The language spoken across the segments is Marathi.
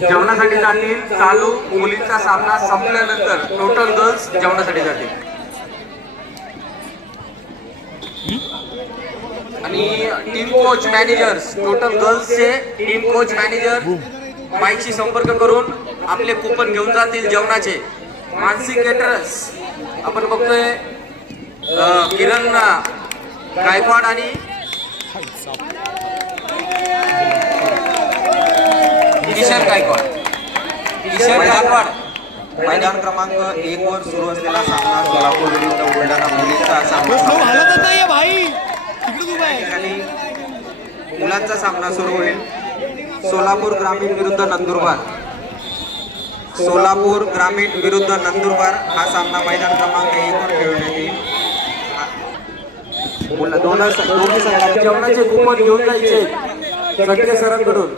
जेवणासाठी जातील। चालू मुलींचा सामना संपल्यानंतर टोटल गर्ल्स जेवणासाठी जातील। आणि टीम कोच मॅनेजर्स टोटल गर्ल्सचे टीम कोच मॅनेजर माईकशी संपर्क करून आपले कुपन घेऊन जातील जेवणाचे। मानसी केटरर्स आपण बघतोय किरण गायकवाड आणि किशन गायकवाड। मैदान क्रमांक 1 वर सुरू असलेला सामना सोलापूर विरुद्ध बुलढाणा मुलींचा सामना। मुलांचा सामना सुरू होईल। सोलापूर ग्रामीण विरुद्ध नंदुरबार। सोलापूर ग्रामीण विरुद्ध नंदुरबार हा सामना मैदान क्रमांक 1 वर खेळवण्यात येईल। दोन्ही संघाचे जेवणाचे कुपन घेऊन जायचे चटके सरांकडून।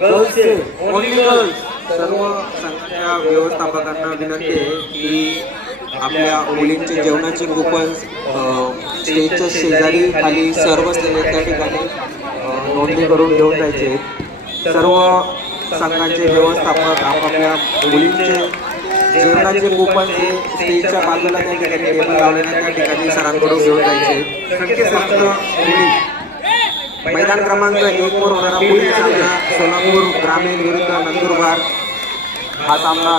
गर्ल्सचे ओनली गर्ल्स। सर्व संघाच्या व्यवस्थापकांना विनंती आहे की आपल्या मुलींचे जेवणाचे कुपन स्टेजच्या शेजारी खाली सर्व असलेले त्या ठिकाणी नोंदणी करून घेऊन जायचे। सर्व संघाचे व्यवस्थापक आपापल्या मुलींचे जेवणाचे कुपन हे स्टेजच्या बाजूला त्या ठिकाणी टेबल लावलेल्या त्या ठिकाणी सरांकडून घेऊन जायचे। मैदान क्रमांक 1 वर होणारा पुढील सामना सोलापूर ग्रामीण विरुद्ध नंदुरबार हा सामना।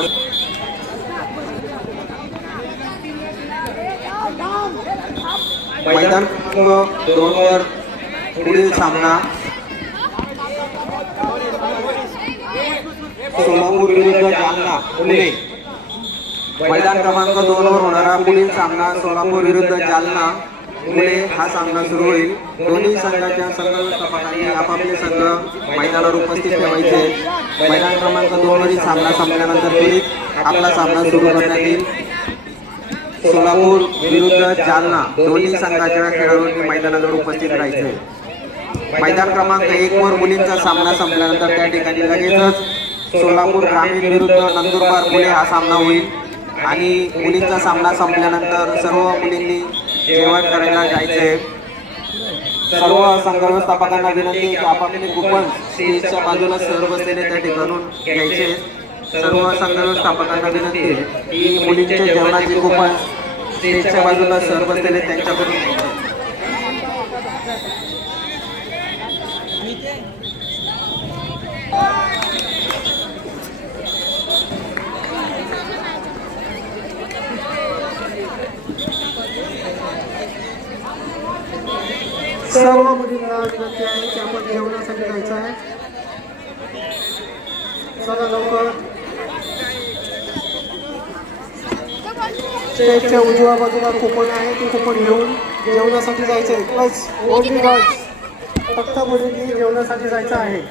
मैदान क्रमांक 2 वर पुढील सामना सोलापूर विरुद्ध जालना पुणे। मैदान क्रमांक 2 वर होणारा पुढील सामना सोलापूर विरुद्ध जालना पुणे हा सामना सुरू होईल। दोन्ही संघाच्या संघ व्यवस्थापकांनी आपापले संघ मैदानावर उपस्थित ठेवायचे। मैदान क्रमांक 2 वरील सामना संपल्यानंतर त्वरित आपला सामना सुरू करण्यात येईल। सोलापूर विरुद्ध जालना दोन्ही संघाच्या खेळाडूंनी मैदानावर उपस्थित राहायचे। मैदान क्रमांक 1 वर मुलींचा सामना संपल्यानंतर त्या ठिकाणी लगेचच सोलापूर ग्रामीण विरुद्ध नंदुरबार पुणे हा सामना होईल। आणि मुलींचा सामना संपल्यानंतर सर्व मुलींनी जेवण करायला जायचे। सर्व संघ व्यवस्थापकांना विनंती की आपापले कुपन स्टेजच्या बाजूला सर बसलेले त्या ठिकाणून घ्यायचे। सर्व संघ व्यवस्थापकांना विनंती आहे की मुलींचे जेवणाचे कुपन स्टेजच्या बाजूला सर बसलेले त्यांच्याकडून घ्यायचे। सर्व मुलींना विनंती आहे की आपण जेवणासाठी जायचं आहे। चला लवकर। स्टेजच्या उजव्या बाजूला कुपन आहे ते कुपन घेऊन जेवणासाठी जायचं आहे। प्लस ओनली गर्ल्स फक्त मुलींनी जेवणासाठी जायचं आहे।